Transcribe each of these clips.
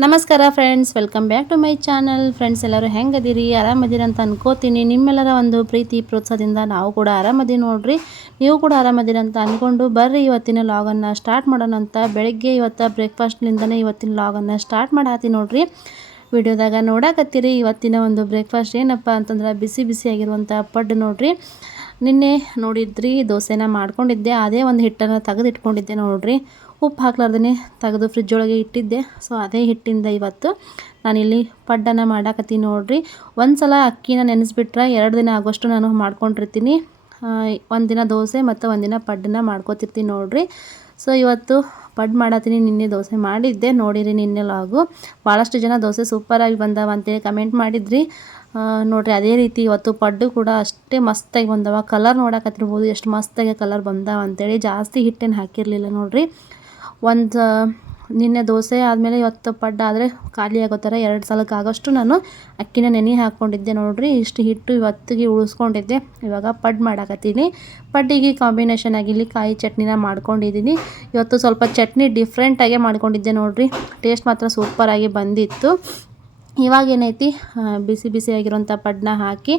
ನಮಸ್ಕಾರ friends, welcome back to my channel. Friends, ಎಲ್ಲರೂ ಹೆಂಗದಿರಿ? ಆರಾಮದಿರಿ ಅಂತ ಅನ್ಕೋತೀನಿ. ನಿಮ್ಮೆಲ್ಲರ ಒಂದು ಪ್ರೀತಿ ಪ್ರೋತ್ಸಾಹದಿಂದ ನಾವು ಕೂಡ ಆರಾಮದಿ ನೋಡ್ರಿ. ನೀವು ಕೂಡ ಆರಾಮದಿರಿ ಅಂತ ಅಂದ್ಕೊಂಡು ಬರ್ರಿ ಇವತ್ತಿನ ಲಾಗನ್ನು ಸ್ಟಾರ್ಟ್ ಮಾಡೋಣ ಅಂತ. ಬೆಳಗ್ಗೆ ಇವತ್ತು ಬ್ರೇಕ್ಫಾಸ್ಟ್ಲಿಂದನೇ ಇವತ್ತಿನ ಲಾಗನ್ನು ಸ್ಟಾರ್ಟ್ ಮಾಡಾತಿ ನೋಡ್ರಿ. ವಿಡಿಯೋದಾಗ ನೋಡಕತ್ತೀರಿ. ಇವತ್ತಿನ ಒಂದು ಬ್ರೇಕ್ಫಾಸ್ಟ್ ಏನಪ್ಪ ಅಂತಂದ್ರೆ ಬಿಸಿ ಬಿಸಿಯಾಗಿರುವಂಥ ಪಡ್ಡು ನೋಡ್ರಿ. ನಿನ್ನೆ ನೋಡಿದ್ರಿ ದೋಸೆನ ಮಾಡ್ಕೊಂಡಿದ್ದೆ. ಅದೇ ಒಂದು ಹಿಟ್ಟನ್ನು ತೆಗೆದಿಟ್ಕೊಂಡಿದ್ದೆ ನೋಡ್ರಿ. ಉಪ್ಪು ಹಾಕ್ಲಾರ್ದೇ ತೆಗೆದು ಫ್ರಿಜ್ ಒಳಗೆ ಇಟ್ಟಿದ್ದೆ. ಸೊ ಅದೇ ಹಿಟ್ಟಿಂದ ಇವತ್ತು ನಾನಿಲ್ಲಿ ಪಡ್ಡನ್ನು ಮಾಡಾಕತ್ತೀನಿ ನೋಡ್ರಿ. ಒಂದು ಸಲ ಅಕ್ಕಿನ ನೆನೆಸ್ಬಿಟ್ರೆ 2 ದಿನ ಆಗೋಷ್ಟು ನಾನು ಮಾಡ್ಕೊಂಡಿರ್ತೀನಿ. ಒಂದು ದಿನ ದೋಸೆ ಮತ್ತು ಒಂದಿನ ಪಡ್ಡನ್ನು ಮಾಡ್ಕೋತಿರ್ತೀನಿ ನೋಡ್ರಿ. ಸೊ ಇವತ್ತು ಪಡ್ಡು ಮಾಡತ್ತೀನಿ. ನಿನ್ನೆ ದೋಸೆ ಮಾಡಿದ್ದೆ ನೋಡಿರಿ ನಿನ್ನೆ ಲಾಗು. ಭಾಳಷ್ಟು ಜನ ದೋಸೆ ಸೂಪರಾಗಿ ಬಂದಾವ ಅಂತೇಳಿ ಕಮೆಂಟ್ ಮಾಡಿದ್ರಿ ನೋಡ್ರಿ. ಅದೇ ರೀತಿ ಇವತ್ತು ಪಡ್ಡು ಕೂಡ ಅಷ್ಟೇ ಮಸ್ತಾಗಿ ಬಂದವ. ಕಲರ್ ನೋಡಕತ್ತಿರ್ಬೋದು ಎಷ್ಟು ಮಸ್ತಾಗಿ ಕಲರ್ ಬಂದಾವ ಅಂತೇಳಿ. ಜಾಸ್ತಿ ಹಿಟ್ಟೇನು ಹಾಕಿರಲಿಲ್ಲ ನೋಡ್ರಿ. ನಿನ್ನೆ ದೋಸೆ ಆದಮೇಲೆ ಇವತ್ತು ಪಡ್ಡು ಆದರೆ ಖಾಲಿ ಆಗೋ ಥರ 2 ಸಲಕ್ಕೆ ಆಗೋಷ್ಟು ನಾನು ಅಕ್ಕಿನ ನೆನೆ ಹಾಕ್ಕೊಂಡಿದ್ದೆ ನೋಡ್ರಿ. ಇಷ್ಟು ಹಿಟ್ಟು ಇವತ್ತಿಗೆ ಉಳಿಸ್ಕೊಂಡಿದ್ದೆ. ಇವಾಗ ಪಡ್ಡು ಮಾಡಾಕತ್ತೀನಿ. ಪಡ್ಡಿಗೆ ಕಾಂಬಿನೇಷನ್ ಆಗಿ ಇಲ್ಲಿ ಕಾಯಿ ಚಟ್ನಿನ ಮಾಡ್ಕೊಂಡಿದ್ದೀನಿ. ಇವತ್ತು ಸ್ವಲ್ಪ ಚಟ್ನಿ ಡಿಫ್ರೆಂಟಾಗೆ ಮಾಡ್ಕೊಂಡಿದ್ದೆ ನೋಡ್ರಿ. ಟೇಸ್ಟ್ ಮಾತ್ರ ಸೂಪರಾಗಿ ಬಂದಿತ್ತು. ಇವಾಗ ಏನೈತಿ, ಬಿಸಿ ಬಿಸಿಯಾಗಿರೋಂಥ ಪಡ್ಡನ್ನ ಹಾಕಿ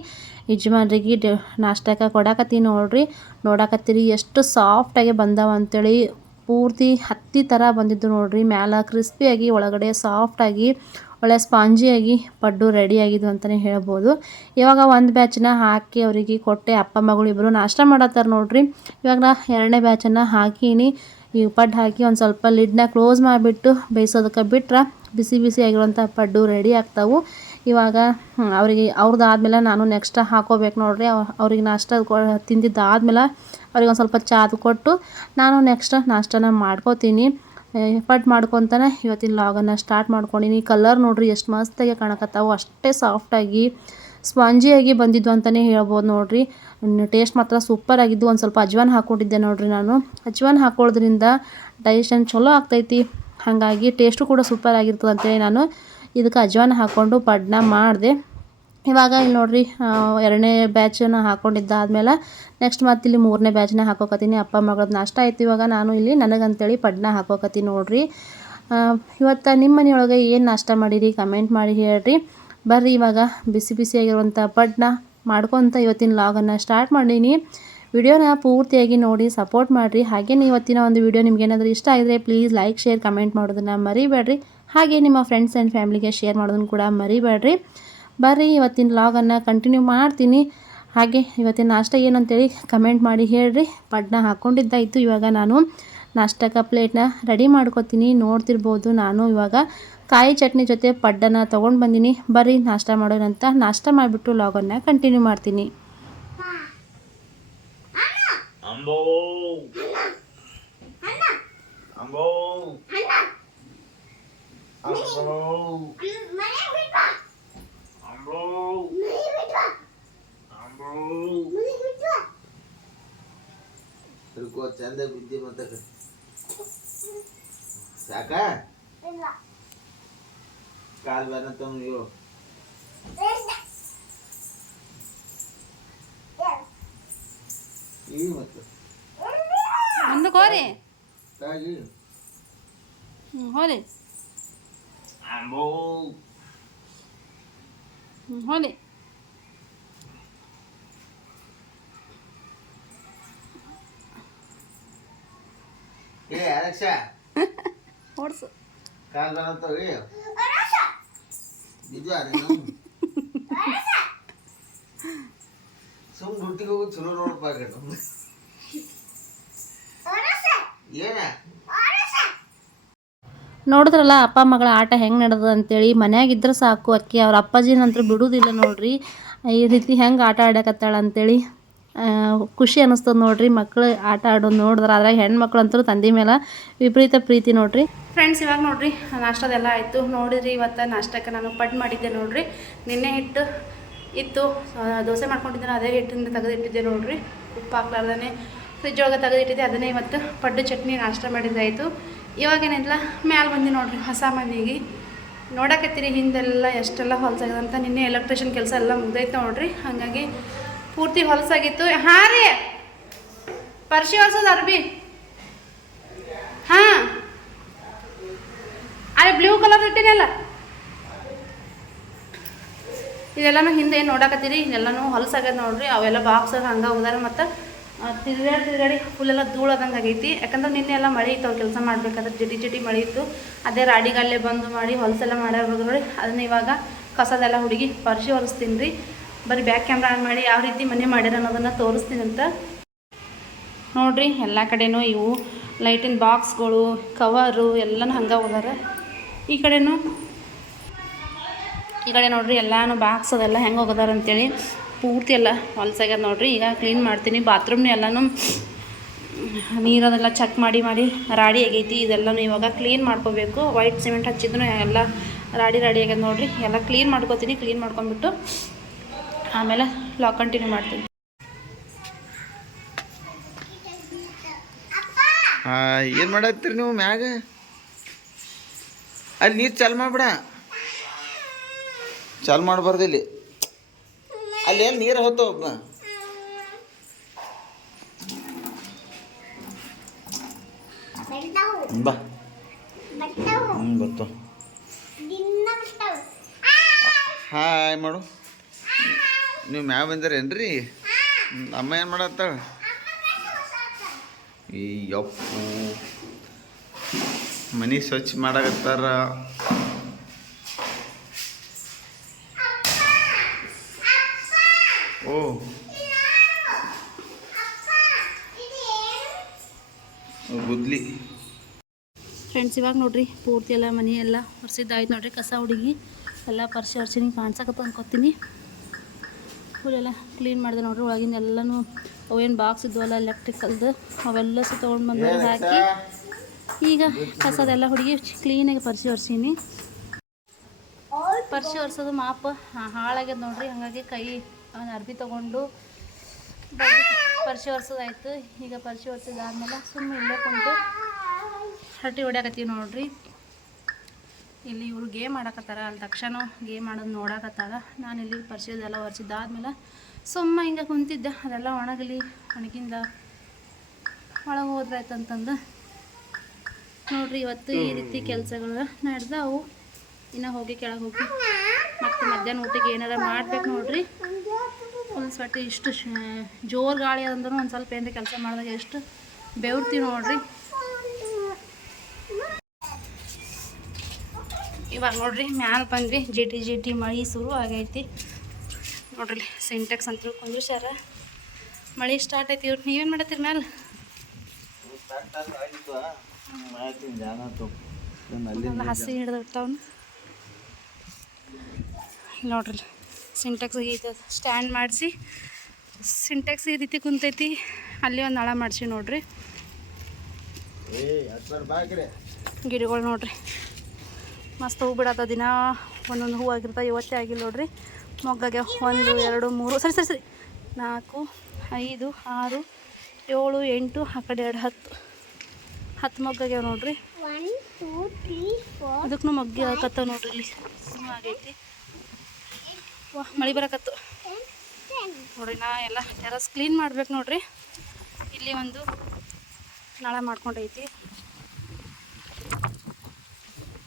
ಯಜಮಾನ್ರಿಗೆ ನಾಷ್ಟಕ್ಕೆ ಕೊಡಾಕತ್ತೀನಿ ನೋಡ್ರಿ. ನೋಡಾಕತ್ತೀರಿ ಎಷ್ಟು ಸಾಫ್ಟಾಗಿ ಬಂದಾವ ಅಂತೇಳಿ. ಪೂರ್ತಿ ಹತ್ತಿ ಥರ ಬಂದಿದ್ದು ನೋಡ್ರಿ. ಮ್ಯಾಲ ಕ್ರಿಸ್ಪಿಯಾಗಿ ಒಳಗಡೆ ಸಾಫ್ಟಾಗಿ ಒಳ್ಳೆ ಸ್ಪಾಂಜಿಯಾಗಿ ಪಡ್ಡು ರೆಡಿಯಾಗಿದ್ದು ಅಂತಲೇ ಹೇಳ್ಬೋದು. ಇವಾಗ ಒಂದು ಬ್ಯಾಚನ್ನ ಹಾಕಿ ಅವರಿಗೆ ಕೊಟ್ಟೆ. ಅಪ್ಪ ಮಗಳು ಇಬ್ಬರು ನಾಷ್ಟ ಮಾಡತ್ತಾರೆ ನೋಡ್ರಿ. ಇವಾಗ ನಾ 2ನೇ ಬ್ಯಾಚನ್ನು ಹಾಕೀನಿ. ಈ ಪಡ್ಡು ಹಾಕಿ ಒಂದು ಸ್ವಲ್ಪ ಲಿಡ್ನ ಕ್ಲೋಸ್ ಮಾಡಿಬಿಟ್ಟು ಬೇಯಿಸೋದಕ್ಕೆ ಬಿಟ್ರೆ ಬಿಸಿ ಬಿಸಿ ಆಗಿರುವಂಥ ಪಡ್ಡು ರೆಡಿ ಆಗ್ತಾವೆ. ಇವಾಗ ಅವರಿಗೆ ಅವ್ರದ್ದು ಆದಮೇಲೆ ನಾನು ನೆಕ್ಸ್ಟ್ ಹಾಕೋಬೇಕು ನೋಡ್ರಿ. ಅವ್ರಿಗೆ ನಾಷ್ಟ ತಿಂದಿದ್ದಾದಮೇಲೆ ಅವ್ರಿಗೆ ಒಂದು ಸ್ವಲ್ಪ ಚಾದು ಕೊಟ್ಟು ನಾನು ನೆಕ್ಸ್ಟ್ ನಾಷ್ಟನ ಮಾಡ್ಕೋತೀನಿ. ಪಡ್ಡು ಮಾಡ್ಕೊತಾನೆ ಇವತ್ತಿನ ಲಾಗನ್ನು ಸ್ಟಾರ್ಟ್ ಮಾಡ್ಕೊಂಡಿನಿ. ಕಲರ್ ನೋಡ್ರಿ ಎಷ್ಟು ಮಸ್ತಾಗಿ ಕಾಣಕತ್ತಾವು. ಅಷ್ಟೇ ಸಾಫ್ಟಾಗಿ ಸ್ಪಾಂಜಿಯಾಗಿ ಬಂದಿದ್ದು ಅಂತಲೇ ಹೇಳ್ಬೋದು ನೋಡ್ರಿ. ಟೇಸ್ಟ್ ಮಾತ್ರ ಸೂಪರ್ ಆಗಿದ್ದು. ಒಂದು ಸ್ವಲ್ಪ ಅಜ್ವಾನ ಹಾಕ್ಕೊಂಡಿದ್ದೆ ನೋಡ್ರಿ. ನಾನು ಅಜ್ವಾನ ಹಾಕೊಳ್ಳೋದ್ರಿಂದ ಡೈಜೆಷನ್ ಚಲೋ ಆಗ್ತೈತಿ. ಹಾಗಾಗಿ ಟೇಸ್ಟು ಕೂಡ ಸೂಪರ್ ಆಗಿರ್ತದೆ ಅಂತೇಳಿ ನಾನು ಇದಕ್ಕೆ ಅಜ್ವಾನ ಹಾಕ್ಕೊಂಡು ಪಡ್ಡನ್ನ ಮಾಡಿದೆ. ಇವಾಗ ಇಲ್ಲಿ ನೋಡ್ರಿ 2ನೇ ಬ್ಯಾಚನ್ನ ಹಾಕ್ಕೊಂಡಿದ್ದಾದ್ಮೇಲೆ ನೆಕ್ಸ್ಟ್ ಮತ್ತೆ ಇಲ್ಲಿ 3ನೇ ಬ್ಯಾಚನ್ನ ಹಾಕೋಕತ್ತೀನಿ. ಅಪ್ಪ ಮಗಳದ್ದು ನಾಷ್ಟ ಆಯ್ತು. ಇವಾಗ ನಾನು ಇಲ್ಲಿ ನನಗಂತೇಳಿ ಪಡ್ಡನ್ನ ಹಾಕೋಕತ್ತೀನಿ ನೋಡ್ರಿ. ಇವತ್ತು ನಿಮ್ಮ ಮನೆಯೊಳಗೆ ಏನು ನಾಷ್ಟ ಮಾಡಿರಿ ಕಮೆಂಟ್ ಮಾಡಿ ಹೇಳ್ರಿ. ಬರ್ರಿ ಇವಾಗ ಬಿಸಿ ಬಿಸಿಯಾಗಿರುವಂಥ ಪಡ್ಡನ್ನ ಮಾಡ್ಕೊತ ಇವತ್ತಿನ ಲಾಗನ್ನು ಸ್ಟಾರ್ಟ್ ಮಾಡೀನಿ. ವಿಡಿಯೋನ ಪೂರ್ತಿಯಾಗಿ ನೋಡಿ ಸಪೋರ್ಟ್ ಮಾಡಿರಿ. ಹಾಗೆ ಇವತ್ತಿನ ಒಂದು ವಿಡಿಯೋ ನಿಮ್ಗೇನಾದರೂ ಇಷ್ಟ ಆಗಿದ್ರೆ ಪ್ಲೀಸ್ ಲೈಕ್ ಶೇರ್ ಕಮೆಂಟ್ ಮಾಡೋದನ್ನು ಮರಿಬೇಡ್ರಿ. ಹಾಗೆ ನಿಮ್ಮ ಫ್ರೆಂಡ್ಸ್ ಆ್ಯಂಡ್ ಫ್ಯಾಮಿಲಿಗೆ ಶೇರ್ ಮಾಡೋದನ್ನು ಕೂಡ ಮರಿಬೇಡ್ರಿ. ಬರ್ರಿ ಇವತ್ತಿನ ಲಾಗನ್ನು ಕಂಟಿನ್ಯೂ ಮಾಡ್ತೀನಿ. ಹಾಗೆ ಇವತ್ತಿನ ನಾಷ್ಟ ಏನಂತೇಳಿ ಕಮೆಂಟ್ ಮಾಡಿ ಹೇಳ್ರಿ. ಪಡ್ಡನ್ನ ಹಾಕ್ಕೊಂಡಿದ್ದಾಯಿತು. ಇವಾಗ ನಾನು ನಾಷ್ಟಕ್ಕೆ ಪ್ಲೇಟ್ನ ರೆಡಿ ಮಾಡ್ಕೊತೀನಿ. ನೋಡ್ತಿರ್ಬೋದು ನಾನು ಇವಾಗ ಕಾಯಿ ಚಟ್ನಿ ಜೊತೆ ಪಡ್ಡನ್ನು ತೊಗೊಂಡು ಬಂದೀನಿ. ಬರ್ರಿ ನಾಷ್ಟ ಮಾಡೋಣಂತ. ನಾಷ್ಟ ಮಾಡಿಬಿಟ್ಟು ಲಾಗನ್ನು ಕಂಟಿನ್ಯೂ ಮಾಡ್ತೀನಿ. ಚಂದ ಬಿದ್ದಿ ಮತ್ತೆ ಸಾಕ ಕಾಲ್ ಬರತ್ತ ನೀವು ಈ ಮತ್ತೆ ಮುಂದಕ್ಕೆ ಹೋರಿ ಕಾಗಿ ಹೋರಿ ಅಂಬೋ ಹೋರಿ ಏ ಅಲೆಕ್ಸ ಓಡಿಸು. ಕಾಲ್ ಬರತ್ತ ಬಿದ್ವಾ ನೀನು ಸುಮ್ ಗುಟ್ಟಿಗೆ ಹೋಗಿ ಚಲೋ ನೋಡಪ್ಪ ಏನ ನೋಡಿದ್ರಲ್ಲ ಅಪ್ಪ ಮಗಳ ಆಟ ಹೆಂಗೆ ನಡೆದ ಅಂತೇಳಿ. ಮನ್ಯಾಗಿದ್ರೆ ಸಾಕು ಅಕ್ಕಿ ಅವ್ರ ಅಪ್ಪಾಜಿನಂತೂ ಬಿಡುವುದಿಲ್ಲ ನೋಡ್ರಿ. ಈ ರೀತಿ ಹೆಂಗೆ ಆಟ ಆಡಕತ್ತಾಳ ಅಂತೇಳಿ ಖುಷಿ ಅನ್ನಿಸ್ತದೆ ನೋಡ್ರಿ. ಮಕ್ಕಳು ಆಟ ಆಡೋದು ನೋಡಿದ್ರೆ. ಅದ್ರಾಗ ಹೆಣ್ಮಕ್ಳು ಅಂತೂ ತಂದೆ ಮೇಲೆ ವಿಪರೀತ ಪ್ರೀತಿ ನೋಡ್ರಿ. ಫ್ರೆಂಡ್ಸ್, ಇವಾಗ ನೋಡ್ರಿ ನಾಷ್ಟದೆಲ್ಲ ಆಯಿತು ನೋಡಿದ್ರಿ. ಇವತ್ತು ನಾಷ್ಟಕ್ಕೆ ನಾನು ಪಡ್ಡು ಮಾಡಿದ್ದೆ ನೋಡ್ರಿ. ನಿನ್ನೆ ಹಿಟ್ಟು ಇತ್ತು, ದೋಸೆ ಮಾಡ್ಕೊಂಡಿದ್ದೆ. ಅದೇ ಹಿಟ್ಟಿಂದ ತೆಗೆದಿಟ್ಟಿದ್ದೆ ನೋಡ್ರಿ. ಉಪ್ಪು ಹಾಕ್ಲಾರ್ದೇ ಫ್ರಿಜ್ ಒಳಗೆ ತೆಗೆದಿಟ್ಟಿದ್ದೆ. ಅದನ್ನೇ ಇವತ್ತು ಪಡ್ಡು ಚಟ್ನಿ ನಾಷ್ಟ ಮಾಡಿದ್ದಾಯಿತು. ಇವಾಗೇನಿಲ್ಲ ಮ್ಯಾಲೆ ಬಂದು ನೋಡ್ರಿ ಹೊಸ ಮನೆಗೆ. ನೋಡಕತ್ತೀರಿ ಹಿಂದೆಲ್ಲ ಎಷ್ಟೆಲ್ಲ ಹೊಲಸಾಗ್ಯದಂತ. ನಿನ್ನೆ ಎಲೆಕ್ಟ್ರಿಷಿಯನ್ ಕೆಲಸ ಎಲ್ಲ ಮುಗ್ದೈತೆ ನೋಡ್ರಿ. ಹಾಗಾಗಿ ಪೂರ್ತಿ ಹೊಲಸಾಗಿತ್ತು. ಹಾಂ ರೀ, ಪರ್ಶಿ ಹೊಲ್ಸೋದು ಅರ್ಬಿ. ಹಾಂ ಅದೇ ಬ್ಲೂ ಕಲರ್ ಇಟ್ಟಿನಲ್ಲ ಇದೆಲ್ಲನೂ ಹಿಂದೆ ಏನು ನೋಡಕತ್ತೀರಿ ಇದೆಲ್ಲನೂ ಹೊಲಸಾಗ್ಯದ ನೋಡ್ರಿ. ಅವೆಲ್ಲ ಬಾಕ್ಸ್ ಹಂಗೆ ಹೋದಾರ ಮತ್ತು ತಿರುಗಾಡಿ ಫುಲ್ಲೆಲ್ಲ ಧೂಳದಂಗೆ ಆಗೈತಿ. ಯಾಕಂದ್ರೆ ನಿನ್ನೆ ಎಲ್ಲ ಮಳೆ ಇತ್ತು, ಅವ್ರು ಕೆಲಸ ಮಾಡ್ಬೇಕಾದ್ರೆ ಜಿಟಿ ಮಳೆ ಇತ್ತು. ಅದೇ ರಾಡಿಗಲ್ಲೇ ಬಂದು ಮಾಡಿ ಹೊಲಸೆಲ್ಲ ಮಾಡ್ಯಾರ ನೋಡಿ. ಅದನ್ನ ಇವಾಗ ಕಸದೆಲ್ಲ ಹುಡುಗಿ ಪರಿಶಿ ಒರೆಸ್ತೀನಿ ರೀ. ಬರೀ ಬ್ಯಾಕ್ ಕ್ಯಾಮ್ರಾ ಆನ್ ಮಾಡಿ ಯಾವ ರೀತಿ ಮನೆ ಮಾಡ್ಯಾರ ಅನ್ನೋದನ್ನು ತೋರಿಸ್ತೀನಿ ಅಂತ ನೋಡಿರಿ. ಎಲ್ಲ ಕಡೆನೂ ಇವು ಲೈಟಿನ ಬಾಕ್ಸ್ಗಳು ಕವರು ಎಲ್ಲನೂ ಹಂಗೆ ಹೋದಾರ. ಈ ಕಡೆ ನೋಡಿರಿ ಎಲ್ಲನೂ ಬಾಕ್ಸ್ ಅದೆಲ್ಲ ಹೆಂಗೆ ಹೋಗೋದಾರ ಅಂತೇಳಿ ಪೂರ್ತಿ ಎಲ್ಲ ಹೊಲಸಾಗ್ಯದ ನೋಡಿರಿ. ಈಗ ಕ್ಲೀನ್ ಮಾಡ್ತೀನಿ. ಬಾತ್ರೂಮ್ನ ಎಲ್ಲನೂ ನೀರದೆಲ್ಲ ಚೆಕ್ ಮಾಡಿ ರಾಡಿ ಆಗೈತಿ. ಇದೆಲ್ಲನೂ ಇವಾಗ ಕ್ಲೀನ್ ಮಾಡ್ಕೋಬೇಕು. ವೈಟ್ ಸಿಮೆಂಟ್ ಹಚ್ಚಿದ್ರು ಎಲ್ಲ ರಾಡಿ ಆಗ್ಯದ ನೋಡಿರಿ. ಎಲ್ಲ ಕ್ಲೀನ್ ಮಾಡ್ಕೋತೀನಿ. ಕ್ಲೀನ್ ಮಾಡ್ಕೊಂಬಿಟ್ಟು ಆಮೇಲೆ ಲಾಕ್ ಕಂಟಿನ್ಯೂ ಮಾಡ್ತೀನಿ. ಏನು ಮಾಡತ್ತೀರಿ ನೀವು ಮ್ಯಾಗ? ಅಲ್ಲಿ ನೀರು ಚಾಲು ಮಾಡ್ಬಿಡ, ಚಾಲು ಮಾಡಬಾರ್ದು. ಇಲ್ಲಿ ಅಲ್ಲಿ ಏನು ನೀರು ಹೋಗ್ತಾವ ಬಾ. ಬರ್ತಾವ. ಹಾಯ್ ಮಾಡು. ನೀವು ಮ್ಯಾಗ ಬಂದಿರೇನ್ರಿ? ಅಮ್ಮ ಏನು ಮಾಡತ್ತಾಳ? ಈ ಯಪ್ಪು ಮನೆ ಸ್ವಚ್ಛ ಮಾಡಕತ್ತಾರ. ಓ ಗುದ್ಲಿ ಫ್ರೆಂಡ್ಸ್, ಇವಾಗ ನೋಡಿರಿ ಪೂರ್ತಿ ಎಲ್ಲ ಮನೆ ಎಲ್ಲ ಒರೆಸಿದ್ದಾಯ್ತು ನೋಡಿರಿ. ಕಸ ಹುಡುಗಿ ಎಲ್ಲ ಒರೆಸಿ ಕಾಣ್ಸಕತ್ತ ಅನ್ಕೋತೀನಿ. ಫುಲ್ಲೆಲ್ಲ ಕ್ಲೀನ್ ಮಾಡಿದೆ ನೋಡಿರಿ. ಒಳಗಿಂದ ಎಲ್ಲನೂ ಅವೇನು ಬಾಕ್ಸ್ ಇದ್ವಲ್ಲ ಎಲೆಕ್ಟ್ರಿಕಲ್ದು ಅವೆಲ್ಲ ತೊಗೊಂಡು ಬಂದು ಹಾಕಿ ಈಗ ಕಸದೆಲ್ಲ ಹುಡುಗಿ ಕ್ಲೀನಾಗಿ ಒರೆಸೀನಿ. ಒರೆಸೋದು ಮಾಪ ಹಾಳಾಗ್ಯದ ನೋಡಿರಿ. ಹಾಗಾಗಿ ಕೈ ಅರ್ಬಿ ತೊಗೊಂಡು ಒರೆಸೋದಾಯ್ತು. ಈಗ ಒರೆಸಿದಾದ್ಮೇಲೆ ಸುಮ್ಮನೆ ಇಲ್ಲೇ ಕುಂತು ಹರಟಿ ಹೊಡ್ಯಾಕತ್ತೀವಿ ನೋಡಿರಿ. ಇಲ್ಲಿ ಇವರು ಗೇಮ್ ಆಡಕತ್ತಾರ. ಅಲ್ಲಿ ತಕ್ಷಣ ಗೇಮ್ ಆಡೋದು ನೋಡಕತ್ತಾಳ. ನಾನು ಇಲ್ಲಿ ಒರೆಸಿದಾದ್ಮೇಲೆ ಸುಮ್ಮ ಹಿಂಗೆ ಕುಂತಿದ್ದೆ. ಅದೆಲ್ಲ ಒಣಗಿಂದ ಒಳಗೆ ಹೋದ್ರಾಯ್ತು ಅಂತಂದು ನೋಡಿರಿ. ಇವತ್ತು ಈ ರೀತಿ ಕೆಲಸಗಳು ನಡೆದವು. ಇನ್ನು ಹೋಗಿ ಕೆಳಗೆ ಹೋಗಿ ಮತ್ತು ಮಧ್ಯಾಹ್ನ ಊಟಕ್ಕೆ ಏನಾರ ಮಾಡ್ಬೇಕು ನೋಡಿರಿ. ಫುಲ್ ಸ್ವಟ್ಟಿ ಇಷ್ಟು ಜೋರು ಗಾಳಿ ಅಂದ್ರೂ ಒಂದು ಸ್ವಲ್ಪ ಏನಾರ ಕೆಲಸ ಮಾಡಿದಾಗ ಎಷ್ಟು ಬೆವರ್ತೀವಿ ನೋಡಿರಿ. ಇವಾಗ ನೋಡಿರಿ ಮ್ಯಾಲೆ ಬಂದ್ವಿ. ಜಿಟಿ ಮಳೆ ಶುರು ಆಗೈತಿ ನೋಡ್ರಿ. ಸಿಂಟೆಕ್ಸ್ ಅಂತ ಕುಂದ್ರಿಸ್ಯಾರ. ಮಳೆ ಸ್ಟಾರ್ಟ್ ಐತಿ. ಇವ್ರು ನೀವೇನು ಮಾಡತ್ತೀರಿ ಮ್ಯಾಲೆ? ಹಸಿ ಹಿಡ್ದಿರ್ತಾವನು ನೋಡ್ರಿ. ಸಿಂಟೆಕ್ಸ್ ಇದು ಸ್ಟ್ಯಾಂಡ್ ಮಾಡಿಸಿ ಸಿಂಟೆಕ್ಸ್ ಈ ರೀತಿ ಕುಂತೈತಿ. ಅಲ್ಲಿ ಒಂದು ನಳ ಮಾಡಿಸಿ ನೋಡ್ರಿ. ಗಿಡಗಳು ನೋಡ್ರಿ ಮಸ್ತ್ ಹೂ ಬಿಡತ್ತ. ದಿನ ಒಂದೊಂದು ಹೂ ಆಗಿರ್ತಾವೆ. ಇವತ್ತೇ ಆಗಿಲ್ಲ ನೋಡ್ರಿ. ಮೊಗ್ಗಾಗೆ 1 2 3 ಸರಿ 4 5 6 7 8 ಆ ಕಡೆ 2 10 ಮೊಗ್ಗಾಗ್ಯಾವ ನೋಡ್ರಿ. ಅದಕ್ಕೂ ಮೊಗ್ಗಿ ಹಾಕತ್ತಾವ ನೋಡ್ರಿ. ಇಲ್ಲಿ ಆಗೈತಿ. ವಾ ಮಳೆ ಬರಕತ್ತು ನೋಡ್ರಿ. ನಾ ಎಲ್ಲ ಟೆರಸ್ ಕ್ಲೀನ್ ಮಾಡ್ಬೇಕು ನೋಡ್ರಿ. ಇಲ್ಲಿ ಒಂದು ನಳ ಮಾಡ್ಕೊಂಡೈತಿ.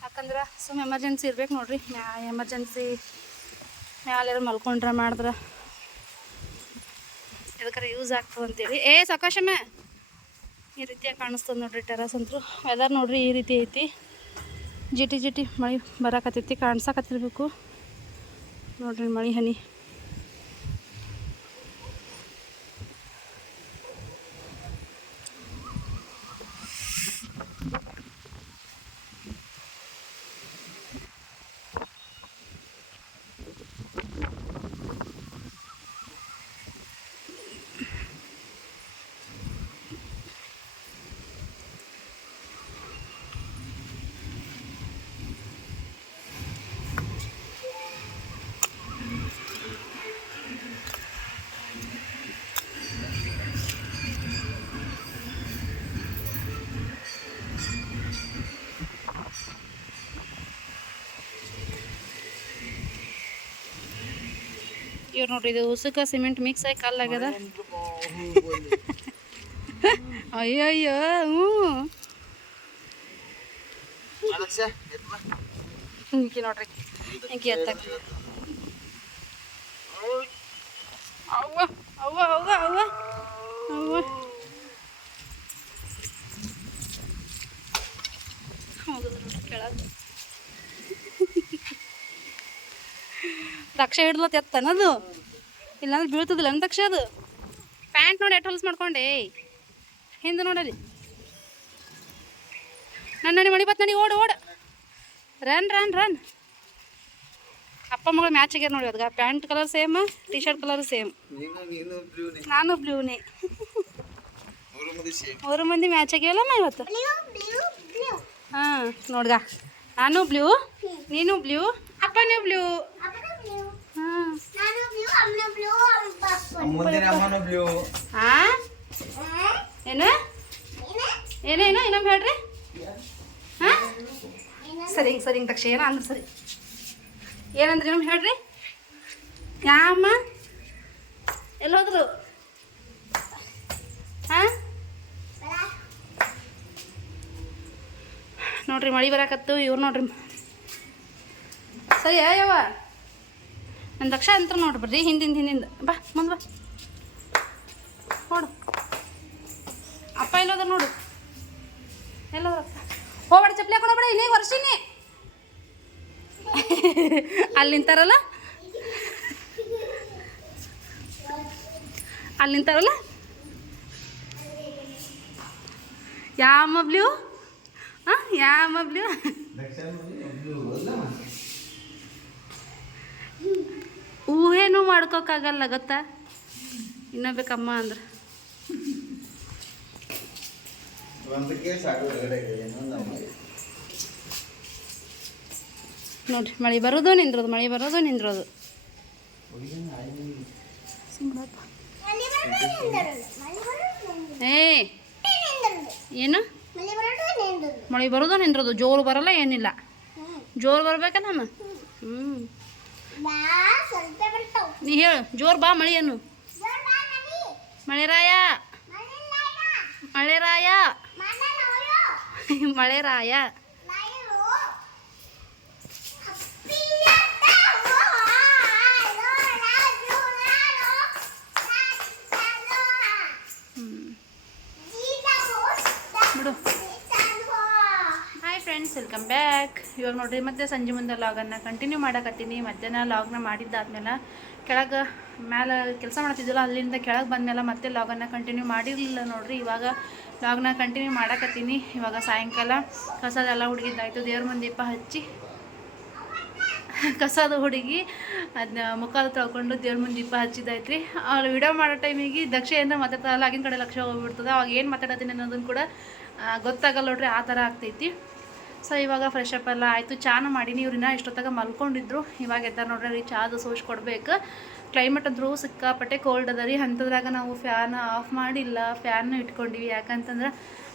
ಯಾಕಂದ್ರೆ ಸುಮ್ಮ ಎಮರ್ಜೆನ್ಸಿ ಇರ್ಬೇಕು ನೋಡ್ರಿ. ಎಮರ್ಜೆನ್ಸಿ ಮ್ಯಾಲೆ ಮಲ್ಕೊಂಡ್ರೆ ಮಾಡಿದ್ರೆ ಎದಕ್ಕಾರ ಯೂಸ್ ಆಗ್ತದೆ ಅಂತೇಳಿ. ಸಾಕಾಶಮ್ಮ ಈ ರೀತಿಯಾಗಿ ಕಾಣಿಸ್ತದೆ ನೋಡ್ರಿ. ಟೆರಸ್ ಅಂತೂ ವೆದರ್ ನೋಡ್ರಿ ಈ ರೀತಿ ಐತಿ. ಜಿಟಿ ಮಳೆ ಬರಾಕತ್ತೈತಿ. ಕಾಣ್ಸಕತ್ತಿರ್ಬೇಕು ನೋಡ್ರಿ ಮಳೆ ಹನಿ. ಇವ್ರು ನೋಡ್ರಿ ಇದು ಉಸುಕ ಸಿಮೆಂಟ್ ಮಿಕ್ಸ್ ಆಗಿ ಕಲ್ಲಾಗ್ಯದ. ಅಯ್ಯಯ್ಯೋ ಹಿಂಗೆ ನೋಡ್ರಿ ಹಿಂಗೆ ಎತ್ತಕ್ಕ ಅವ್ವ ಅವ್ವ ಅವ್ವ ಅವ್ವ ಅವ್ವ ಹೋಗುದು ನೋಡ್ರಿ ಕೆಳಗೆ ದಕ್ಷ ಹಿಡ್ಲತ್ತ ಎತ್ತನದು ಇಲ್ಲಾಂದ್ರೆ ಬೀಳ್ತದಿಲ್ಲ ಅಂತ ದಕ್ಷ ಅದು ಪ್ಯಾಂಟ್ ನೋಡಿ ಎಷ್ಟು ಹೊಲ್ಸ್ ಮಾಡ್ಕೊಂಡೆ ಹಿಂದೆ ನೋಡಲಿ ನನ್ನ ಮಣಿ ಬತ್ ನಡಿ ಓಡು ಓಡು ರನ್ ರನ್ ರನ್ ಅಪ್ಪ ಮಗಳು ಮ್ಯಾಚ್ ಆಗ್ಯಾರ ನೋಡಿ ಅದ್ಗ pant colour same T shirt colour same ನಾನು ಬ್ಲೂನೇ ಮೂರು ಮಂದಿ ಮ್ಯಾಚ್ ಆಗ್ಯಾವಲ್ಲಮ್ಮ ಇವತ್ತು ಹಾಂ ನೋಡ್ಗ ನಾನು ಬ್ಲೂ ನೀನು ಬ್ಲೂ ಅಪ್ಪನೂ ಬ್ಲೂ ಹಾಂ ಹಾಂ ಏನು ಏನೇನು ಇನ್ನೊಮ್ಮೆ ಹೇಳ್ರಿ ಹಾಂ ಸರಿ ಸರಿ ತಕ್ಷ ಏನ ಅಂದ್ರೆ ಸರಿ ಏನಂದ್ರಿ ಇನ್ನೊಮ್ಮೆ ಹೇಳ್ರಿ ಯಾಮ್ಮ ಎಲ್ಲೋದ್ರು ಹಾಂ ನೋಡ್ರಿ ಮಳೆ ಬರಾಕತ್ತು ಇವ್ರು ನೋಡ್ರಿ ಸರಿ ಯಾವ ನನ್ನ ದಕ್ಷ ಅಂತ ನೋಡ್ರಿ ಬರ್ರಿ ಹಿಂದಿಂದ ಬಾ ಮುಂದೆ ಬಾ ನೋಡು ಅಪ್ಪ ಎಲ್ಲೋದ ನೋಡು ಎಲ್ಲೋದ್ರ ಹೋಗ್ಬೇಡ ಚಪ್ಪಲಿ ಹಾಕೊಂಡು ಹೋಗ್ಬೇಡ ಇಲ್ಲಿ ವರ್ಷಿನಿ ಅಲ್ಲಿ ನಿಂತಾರಲ್ಲ ಅಲ್ಲಿ ನಿಂತಾರಲ್ಲ ಯಾವ ಬ್ಲೂ ಹಾಂ ಯಾವ ಬ್ಲೂ ಊಹೇನು ಮಾಡ್ಕೋಕ್ಕಾಗಲ್ಲ ಗೊತ್ತಾ ಇನ್ನೊಬೇಕಮ್ಮ ಅಂದ್ರೆ ನೋಡ್ರಿ ಮಳೆ ಬರೋದು ನಿಂದ್ರೋದು ಮಳೆ ಬರೋದು ನಿಂದ್ರೋದು ಏ ಏನು ಮಳೆ ಬರೋದು ನಿಂದ್ರೋದು ಜೋರು ಬರಲ್ಲ ಏನಿಲ್ಲ ಜೋರು ಬರ್ಬೇಕಲ್ಲ ನಾನು ನೀ ಹೇಳು ಜೋರು ಬಾ ಮಳೆ ಏನು ಮಳೆರಾಯ ಮಳೆರಾಯ ಮಳೆರಾಯ ಬಿಡು ಹಾಯ್ ಫ್ರೆಂಡ್ಸ್ ವೆಲ್ಕಮ್ ಬ್ಯಾಕ್ ಇವಾಗ ನೋಡ್ರಿ ಮತ್ತೆ ಸಂಜೆ ಮುಂದೆ ಲಾಗನ್ನು ಕಂಟಿನ್ಯೂ ಮಾಡಕತ್ತೀನಿ ಮಧ್ಯಾಹ್ನ ಲಾಗ್ನ ಮಾಡಿದ್ದಾದ್ಮೇಲೆ ಕೆಳಗೆ ಮ್ಯಾಲೆ ಕೆಲಸ ಮಾಡ್ತಿದ್ದಿಲ್ಲ ಅಲ್ಲಿಂದ ಕೆಳಗೆ ಬಂದಮೇಲೆ ಮತ್ತೆ ಲಾಗನ್ನು ಕಂಟಿನ್ಯೂ ಮಾಡಿರಲಿಲ್ಲ ನೋಡ್ರಿ ಇವಾಗ ಲಾಗ್ನ ಕಂಟಿನ್ಯೂ ಮಾಡಕತ್ತೀನಿ ಇವಾಗ ಸಾಯಂಕಾಲ ಕಸದೆಲ್ಲ ಹುಡುಗಿದ್ದಾಯ್ತು ದೇವ್ರ ಮುಂದೆ ದೀಪ ಹಚ್ಚಿ ಕಸದ ಹುಡುಗಿ ಅದನ್ನ ಮುಖದ ತೊಳ್ಕೊಂಡು ದೇವ್ರ ಮುಂದೆ ದೀಪ ಹಚ್ಚಿದ್ದಾಯ್ತು ಅವ್ರು ವಿಡಿಯೋ ಮಾಡೋ ಟೈಮಿಗೆ ದಕ್ಷ ಏನೋ ಮಾತಾಡ್ತಾರಲ್ಲ ಆಗಿನ ಕಡೆ ಲಕ್ಷ ಹೋಗ್ಬಿಡ್ತದೆ ಅವಾಗ ಏನು ಮಾತಾಡತ್ತೀನಿ ಅನ್ನೋದನ್ನು ಕೂಡ ಗೊತ್ತಾಗಲ್ಲ ನೋಡ್ರಿ ಆ ಥರ ಆಗ್ತೈತಿ ಸೊ ಇವಾಗ ಫ್ರೆಶ್ ಅಪ್ ಎಲ್ಲ ಆಯಿತು ಚಾನು ಮಾಡೀನಿ ಇವ್ರನ್ನ ಇಷ್ಟೊತ್ತಾಗ ಮಲ್ಕೊಂಡಿದ್ರು ಇವಾಗ ಎದ್ದಾರ ನೋಡ್ರಿ ಚಾದು ಸೋಸ್ ಕೊಡ್ಬೇಕು ಕ್ಲೈಮೇಟ್ ಅಂದ್ರೂ ಸಿಕ್ಕಾಪಟ್ಟೆ ಕೋಲ್ಡ್ ಅದ ರೀ ಅಂಥದ್ರಾಗ ನಾವು ಫ್ಯಾನ್ ಆಫ್ ಮಾಡಿಲ್ಲ ಫ್ಯಾನ್ ಇಟ್ಕೊಂಡಿವಿ ಯಾಕಂತಂದ್ರೆ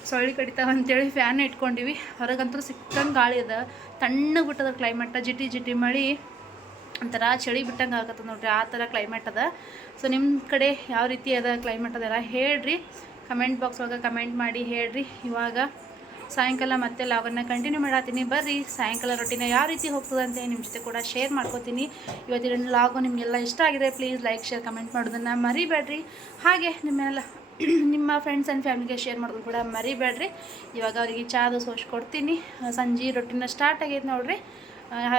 ಸೊಳ್ಳೆ ಕಡಿತಾವ ಅಂತೇಳಿ ಫ್ಯಾನ್ ಇಟ್ಕೊಂಡಿವಿ ಹೊರಗಂತೂ ಸಿಕ್ಕಂಗೆ ಗಾಳಿ ಅದ ತಣ್ಣಗೆ ಬಿಟ್ಟದ ಕ್ಲೈಮೇಟ ಜಿಟಿ ಜಿಟಿ ಮಳೆ ಒಂಥರ ಚಳಿ ಬಿಟ್ಟಂಗೆ ಆಗತ್ತದ ನೋಡ್ರಿ ಆ ಥರ ಕ್ಲೈಮೇಟ್ ಅದ ಸೊ ನಿಮ್ಮ ಕಡೆ ಯಾವ ರೀತಿ ಅದ ಕ್ಲೈಮೇಟ್ ಅದೆಲ್ಲ ಹೇಳ್ರಿ ಕಮೆಂಟ್ ಬಾಕ್ಸ್ ಒಳಗೆ ಕಮೆಂಟ್ ಮಾಡಿ ಹೇಳ್ರಿ ಇವಾಗ ಸಾಯಂಕಾಲ ಮತ್ತೆ ಲಾಗನ್ನು ಕಂಟಿನ್ಯೂ ಮಾಡತ್ತೀನಿ ಬರ್ರಿ ಸಾಯಂಕಾಲ ರೊಟ್ಟಿನ ಯಾವ ರೀತಿ ಹೋಗ್ತದೆ ಅಂತ ನಿಮ್ಮ ಜೊತೆ ಕೂಡ ಶೇರ್ ಮಾಡ್ಕೋತೀನಿ ಇವತ್ತಿನ ಲಾಗು ನಿಮಗೆಲ್ಲ ಇಷ್ಟ ಆಗಿದೆ ಪ್ಲೀಸ್ ಲೈಕ್ ಶೇರ್ ಕಮೆಂಟ್ ಮಾಡೋದನ್ನು ಮರಿಬೇಡ್ರಿ ಹಾಗೆ ನಿಮ್ಮ ಫ್ರೆಂಡ್ಸ್ ಆ್ಯಂಡ್ ಫ್ಯಾಮಿಲಿಗೆ ಶೇರ್ ಮಾಡೋದು ಕೂಡ ಮರಿಬೇಡ್ರಿ ಇವಾಗ ಅವರಿಗೆ ಚಾದು ಸೋಸ್ ಕೊಡ್ತೀನಿ ಸಂಜೆ ರೊಟ್ಟಿನ ಸ್ಟಾರ್ಟ್ ಆಗೈತೆ ನೋಡ್ರಿ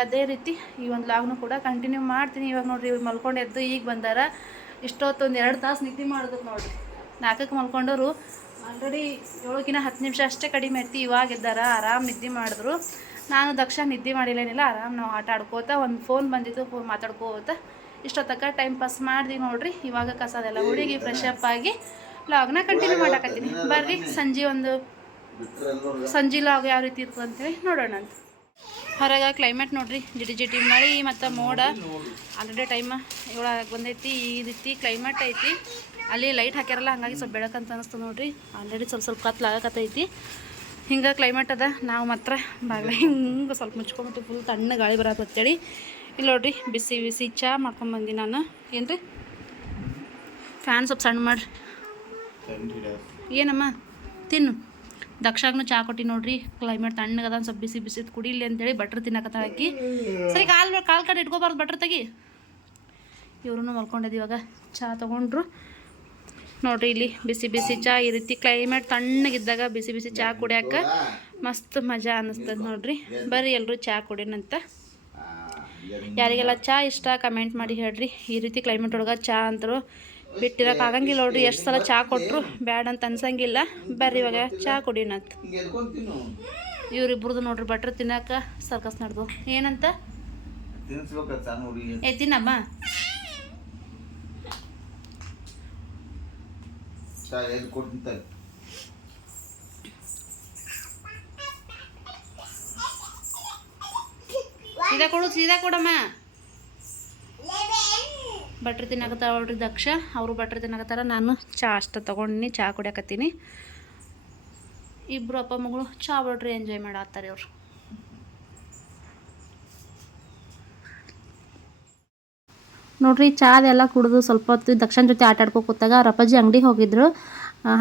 ಅದೇ ರೀತಿ ಈ ಒಂದು ಲಾಗ್ನು ಕೂಡ ಕಂಟಿನ್ಯೂ ಮಾಡ್ತೀನಿ ಇವಾಗ ನೋಡ್ರಿ ಮಲ್ಕೊಂಡು ಎದ್ದು ಈಗ ಬಂದಾರ ಇಷ್ಟೊತ್ತು ಒಂದು 2 ತಾಸು ನಿದ್ದೆ ಮಾಡಿದ್ರು ನೋಡ್ರಿ 4ಕ್ಕೆ ಮಲ್ಕೊಂಡವರು ಆಲ್ರೆಡಿ 7ಕಿನ್ನ 10 ನಿಮಿಷ ಅಷ್ಟೇ ಕಡಿಮೆ ಐತಿ ಇವಾಗ ಇದ್ದಾರ ಆರಾಮ್ ನಿದ್ದೆ ಮಾಡಿದ್ರು ನಾನು ದಕ್ಷ ನಿದ್ದೆ ಮಾಡಿಲ್ಲೇನಿಲ್ಲ ಆರಾಮ್ ನಾವು ಆಟ ಆಡ್ಕೋತ ಒಂದು ಫೋನ್ ಬಂದಿತ್ತು ಫೋನ್ ಮಾತಾಡ್ಕೋತ ಇಷ್ಟೊತ್ತಕ್ಕ ಟೈಮ್ ಪಾಸ್ ಮಾಡ್ದಿ ನೋಡ್ರಿ ಇವಾಗ ಕಸದೆಲ್ಲ ಹುಡುಗಿ ಫ್ರೆಶ್ ಅಪ್ ಆಗಿ ಲಾಗ್ನ ಕಂಟಿನ್ಯೂ ಮಾಡಾಕತ್ತೀನಿ ಬರ್ರಿ ಸಂಜೆ ಲಾಗ್ ಯಾವ ರೀತಿ ಇರ್ತದೆ ಅಂತೇಳಿ ನೋಡೋಣ ಅಂತ ಹೊರಗೆ ಕ್ಲೈಮೇಟ್ ನೋಡ್ರಿ ಜಿಟಿ ಜಿಟಿ ಮಳೆ ಮತ್ತು ಮೋಡ ಆಲ್ರೆಡಿ ಟೈಮ್ 7 ಬಂದೈತಿ ಈ ರೀತಿ ಕ್ಲೈಮೇಟ್ ಐತಿ ಅಲ್ಲಿ ಲೈಟ್ ಹಾಕ್ಯಾರಲ್ಲ ಹಾಗಾಗಿ ಸ್ವಲ್ಪ ಬೆಳಕಂತ ಅನಿಸ್ತು ನೋಡ್ರಿ ಆಲ್ರೆಡಿ ಸ್ವಲ್ಪ ಕತ್ಲಾಗಕತ್ತೈತಿ ಹಿಂಗೆ ಕ್ಲೈಮೇಟ್ ಅದ ನಾವು ಮಾತ್ರ ಬಾಗಿಲ ಹಿಂಗೆ ಸ್ವಲ್ಪ ಮುಚ್ಕೊಂಬಿಟ್ಟು ಫುಲ್ ತಣ್ಣ ಗಾಳಿ ಬರತ್ತೇಳಿ ಇಲ್ಲಿ ನೋಡ್ರಿ ಬಿಸಿ ಬಿಸಿ ಚಹಾ ಮಾಡ್ಕೊಂಬಂದು ನಾನು ಏನು ರೀ ಫ್ಯಾನ್ ಸ್ವಲ್ಪ ಸಣ್ಣ ಮಾಡ್ರಿ ಏನಮ್ಮ ತಿನ್ನು ದಕ್ಷಾಗ್ನು ಚಹಾ ಕೊಟ್ಟು ನೋಡ್ರಿ, ಕ್ಲೈಮೇಟ್ ತಣ್ಣಗದ ಸ್ವಲ್ಪ ಬಿಸಿ ಬಿಸಿದು ಕುಡಿಲಿ ಅಂತೇಳಿ ಬಟ್ರ್ ತಿನ್ನಕತ್ತಾಳ ಆಕಿ. ಸರಿ ಕಾಲು ಕಡೆ ಇಟ್ಕೋಬಾರ್ದು, ಬಟ್ರ್ ತೆಗಿ. ಇವ್ರೂ ಮಲ್ಕೊಂಡಿದ್ದು ಇವಾಗ ಚಹಾ ತೊಗೊಂಡ್ರು ನೋಡ್ರಿ. ಇಲ್ಲಿ ಬಿಸಿ ಬಿಸಿ ಚಹಾ, ಈ ರೀತಿ ಕ್ಲೈಮೇಟ್ ತಣ್ಣಗಿದ್ದಾಗ ಬಿಸಿ ಬಿಸಿ ಚಹಾ ಕುಡಿಯೋಕೆ ಮಸ್ತ್ ಮಜಾ ಅನ್ನಿಸ್ತದೆ ನೋಡ್ರಿ. ಬರ್ರಿ ಎಲ್ಲರೂ ಚಹಾ ಕುಡಿನಂತ. ಯಾರಿಗೆಲ್ಲ ಚಹಾ ಇಷ್ಟ ಕಮೆಂಟ್ ಮಾಡಿ ಹೇಳ್ರಿ. ಈ ರೀತಿ ಕ್ಲೈಮೇಟ್ ಒಳಗೆ ಚಹಾ ಅಂತರೂ ಬಿಟ್ಟಿರೋಕೆ ಆಗಂಗಿಲ್ಲ ನೋಡ್ರಿ. ಎಷ್ಟು ಸಲ ಚಹಾ ಕೊಟ್ಟರು ಬ್ಯಾಡ್ ಅಂತ ಅನ್ಸಂಗಿಲ್ಲ. ಬರ್ರಿ ಇವಾಗ ಚಹಾ ಕುಡಿನಂತ. ಇವ್ರಿಬ್ರದ್ದು ನೋಡ್ರಿ ಬಟ್ರ್ ತಿನ್ನಕ್ಕೆ ಸರ್ಕಸ್ ನಡೆದು. ಏನಂತ ತಿನ್ನಮ್ಮ. ಸೀದಾ ಕೊಡಮ್ಮ. ಬಟ್ರ್ ತಿನ್ನಕತ್ತಾವ ನೋಡ್ರಿ ದಕ್ಷ. ಅವರು ಬಟ್ರ್ ತಿನ್ನಕತ್ತಾರ, ನಾನು ಚಹಾ ಅಷ್ಟ ತೊಗೊಂಡಿನಿ, ಚಹಾ ಕುಡಿಯಕತ್ತೀನಿ. ಇಬ್ಬರು ಅಪ್ಪ ಮಗಳು ಚಹಾ ಬಟ್ರಿ ಎಂಜಾಯ್ ಮಾಡತ್ತಾರೆ ಅವ್ರು. ನೋಡ್ರಿ ಚಾದೆಲ್ಲ ಕುಡಿದು ಸ್ವಲ್ಪ ಹೊತ್ತು ದಕ್ಷಿಣ ಜೊತೆ ಆಟ ಆಡ್ಕೊ ಕೂತಾಗ ಅವ್ರ ಅಪ್ಪಾಜಿ ಅಂಗಡಿಗೆ ಹೋಗಿದ್ರು.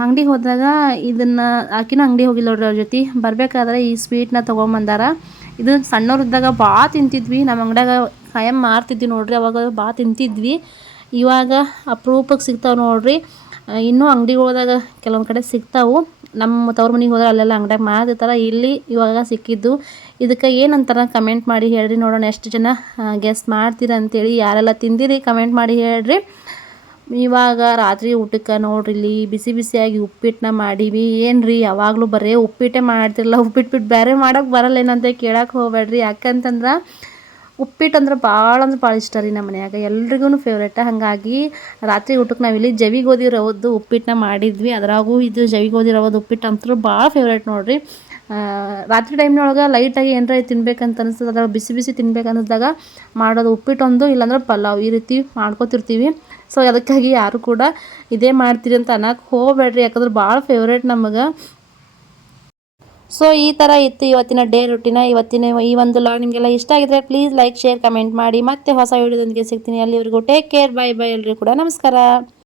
ಅಂಗಡಿಗೆ ಹೋದಾಗ ಇದನ್ನು ಆಕಿನೂ ಅಂಗಡಿ ಹೋಗಿಲ್ಲ ನೋಡ್ರಿ ಅವ್ರ ಜೊತೆ. ಬರಬೇಕಾದ್ರೆ ಈ ಸ್ವೀಟ್ನ ತೊಗೊಂಬಂದಾರ. ಇದು ಸಣ್ಣವ್ರಿದ್ದಾಗ ಭಾಳ ತಿಂತಿದ್ವಿ, ನಮ್ಮ ಅಂಗಡಿಯಾಗ ಖಾಯಂ ಮಾರ್ತಿದ್ವಿ ನೋಡ್ರಿ. ಅವಾಗ ಭಾಳ ತಿಂತಿದ್ವಿ. ಇವಾಗ ಅಪರೂಪಕ್ಕೆ ಸಿಗ್ತಾವೆ ನೋಡ್ರಿ. ಇನ್ನೂ ಅಂಗಡಿಗಳದಾಗ ಕೆಲವೊಂದು ಕಡೆ ಸಿಗ್ತಾವೆ. ನಮ್ಮ ತವ್ರ ಮನೆಗೆ ಹೋದ್ರೆ ಅಲ್ಲೆಲ್ಲ ಅಂಗಡಿಯಾಗ ಮಾರ್ತಿರ್ತಾರೆ. ಇಲ್ಲಿ ಇವಾಗ ಸಿಕ್ಕಿದ್ದು. ಇದಕ್ಕೆ ಏನಂತಾರ ಕಮೆಂಟ್ ಮಾಡಿ ಹೇಳ್ರಿ, ನೋಡೋಣ ಎಷ್ಟು ಜನ ಗೆಸ್ ಮಾಡ್ತೀರ ಅಂತೇಳಿ. ಯಾರೆಲ್ಲ ತಿಂದಿರಿ ಕಮೆಂಟ್ ಮಾಡಿ ಹೇಳ್ರಿ. ಇವಾಗ ರಾತ್ರಿ ಊಟಕ್ಕೆ ನೋಡ್ರಿ ಇಲ್ಲಿ ಬಿಸಿ ಬಿಸಿಯಾಗಿ ಉಪ್ಪಿಟ್ಟನ್ನ ಮಾಡೀವಿ. ಏನು ರೀ ಯಾವಾಗಲೂ ಬರೀ ಉಪ್ಪಿಟ್ಟೆ ಮಾಡ್ತಿರಲ್ಲ, ಉಪ್ಪಿಟ್ಟು ಬಿಟ್ಟು ಬೇರೆ ಮಾಡೋಕೆ ಬರಲ್ಲ ಏನಂತ ಕೇಳಕ್ಕೆ ಹೋಗ್ಬೇಡ್ರಿ. ಯಾಕಂತಂದ್ರೆ ಉಪ್ಪಿಟ್ಟು ಅಂದ್ರೆ ಭಾಳ ಇಷ್ಟ ರೀ ನಮ್ಮ ಮನ್ಯಾಗ, ಎಲ್ರಿಗೂ ಫೇವ್ರೇಟ. ಹಾಗಾಗಿ ರಾತ್ರಿ ಊಟಕ್ಕೆ ನಾವಿಲ್ಲಿ ಜವಿ ಗೋಧಿ ರವದ್ದು ಉಪ್ಪಿಟ್ಟನ್ನ ಮಾಡಿದ್ವಿ. ಅದ್ರಾಗೂ ಇದು ಜವಿ ಗೋಧಿ ರವದ್ದು ಉಪ್ಪಿಟ್ಟು ಅಂತೂ ಭಾಳ ಫೇವ್ರೇಟ್ ನೋಡ್ರಿ. ರಾತ್ರಿ ಟೈಮ್ನೊಳಗೆ ಲೈಟಾಗಿ ಏನಾರ ತಿನ್ಬೇಕಂತ ಅನಿಸ್ತದೆ, ಅದ್ರಾಗ ಬಿಸಿ ಬಿಸಿ ತಿನ್ಬೇಕು ಅನ್ನಿಸ್ದಾಗ ಮಾಡೋದು ಉಪ್ಪಿಟ್ಟೊಂದು, ಇಲ್ಲಾಂದ್ರೆ ಪಲಾವ್, ಈ ರೀತಿ ಮಾಡ್ಕೊತಿರ್ತೀವಿ. ಸೊ ಅದಕ್ಕಾಗಿ ಯಾರು ಕೂಡ ಇದೇ ಮಾಡ್ತೀರಿ ಅಂತ ಅನ್ನಕ್ಕೆ ಹೋಗ್ಬೇಡ್ರಿ, ಯಾಕಂದ್ರೆ ಭಾಳ ಫೇವ್ರೇಟ್ ನಮಗೆ. ಸೊ ಈ ಥರ ಇತ್ತು ಇವತ್ತಿನ ಡೇ ರೂಟೀನ. ಇವತ್ತಿನ ಈ ಒಂದು ಲಾಗ್ ನಿಮಗೆಲ್ಲ ಇಷ್ಟ ಆಗಿದ್ರೆ ಪ್ಲೀಸ್ ಲೈಕ್, ಶೇರ್, ಕಮೆಂಟ್ ಮಾಡಿ. ಮತ್ತೆ ಹೊಸ ವಿಡಿಯೋದೊಂದಿಗೆ ಸಿಗ್ತೀನಿ. ಅಲ್ಲಿವರೆಗೂ ಟೇಕ್ ಕೇರ್, ಬೈ ಬೈ. ಎಲ್ಲರಿಗೂ ಕೂಡ ನಮಸ್ಕಾರ.